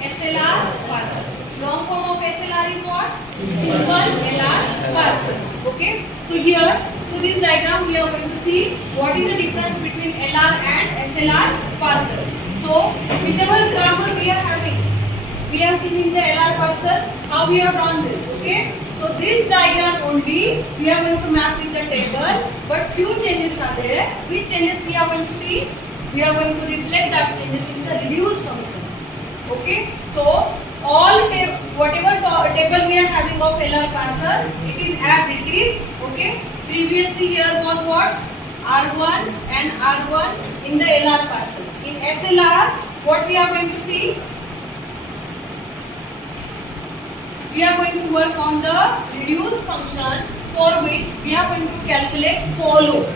SLR parcel. Long form of SLR is what? Simple LR parcel. Okay. So here, through this diagram, we are going to see what is the difference between LR and SLR parcel. So whichever grammar we are having, we have seen in the LR parcel how we have drawn this. Okay. So this diagram only we are going to map with the table, but few changes are there. Which changes we are going to see? We are going to reflect that changes in the reduce function. Okay. So all whatever table we are having of LR parcel, it is as it is. Okay. Previously here was what? R1 and R1 in the LR parcel. In SLR, what we are going to see? We are going to work on the reduce function, for which we are going to calculate follow.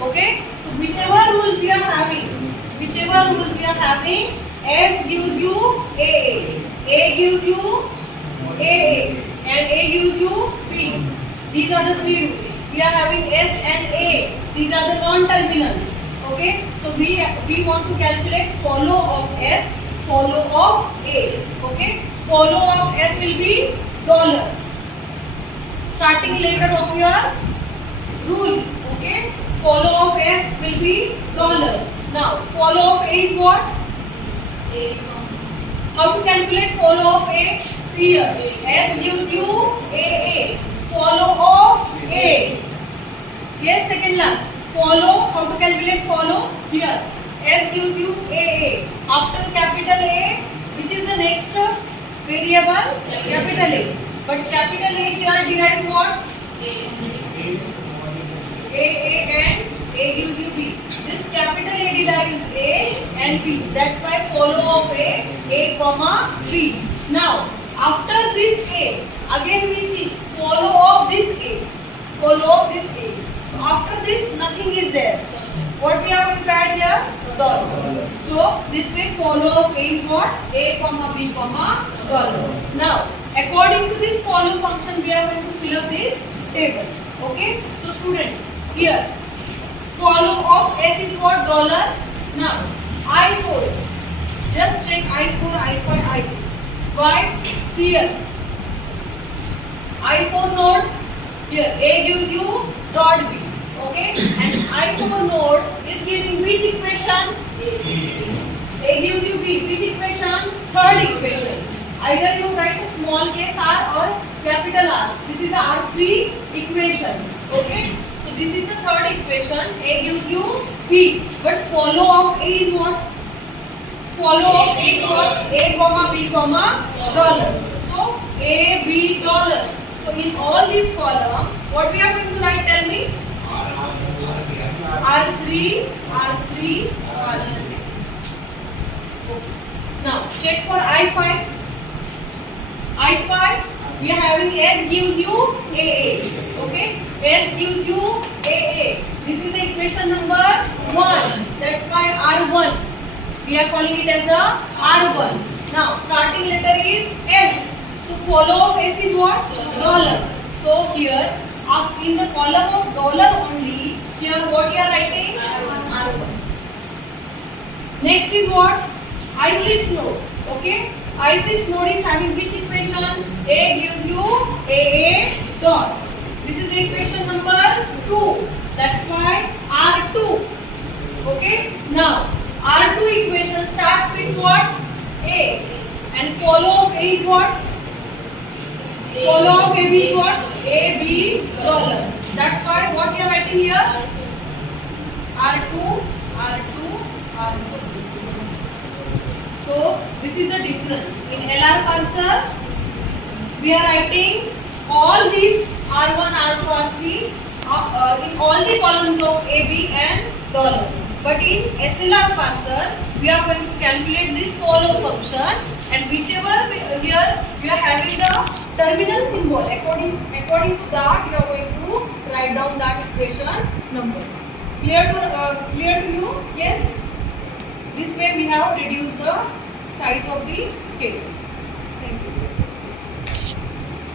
Okay. So whichever rules we are having, S gives you A gives you AA, and A gives you B. These are the three rules. We are having S and A. These are the non-terminals. Okay. So we want to calculate follow of S, follow of A. Okay. Follow of S will be dollar. Starting letter of your rule. Okay. Follow of S will be dollar. Now follow of A is what? A. How to calculate follow of A? See here. S gives you AA. Follow of A. Yes, second last. Follow. How to calculate follow? Here. S gives you AA. After capital A, which is the next variable? Capital A. But capital A here derives what? A and A gives you B. This capital A derives A and B. That's why follow of A comma B. Now, after this A, again we see follow of this A. Follow of this A. So after this, nothing is there. What we are going to add here? Dollar. So this way follow of A is what? A comma B comma dollar. Now, according to this follow function, we are going to fill up this table. Okay? So student, here follow of S is what? Dollar. Now I4, just check I4, I5, I6. Why? See here, I4 node, here A gives you dot B. Okay, and I4 node is giving which equation? A gives you B. Which equation? Third equation. Either you write a small case R or capital R. This is a R3 equation. Okay. So this is the third equation. A gives you B. But follow of A is what? Follow of A is what? A comma B comma dollar. So A, B, dollar. So in all these columns, what we are going to write? Tell me. R3, R3, R3. Now check for I5. I5, we are having S gives you AA. Okay. S gives you AA. This is the equation number 1. That's why R1. We are calling it as a R1. Now starting letter is S. So follow of S is what? Dollar. So here, in the column of dollar only, here what you are writing? R1. Next is what? I6 node. Okay. I6 node is having which equation? A gives you AA dot. This is the equation number 2. That's why R2. Okay. Now R2 equation starts with what? A. And follow of A is what? Follow of AB is what? AB dollar. That's why what we are writing here? R2, R2, R2. So this is the difference. In LR parser, we are writing all these R1, R2, R3 in all the columns of AB and dollar. But in SLR parser, we are going to calculate this follow function, and whichever here we are having the terminal symbol. According to that, we are going to write down that equation number. Clear to you? Yes. This way we have reduced the size of the table.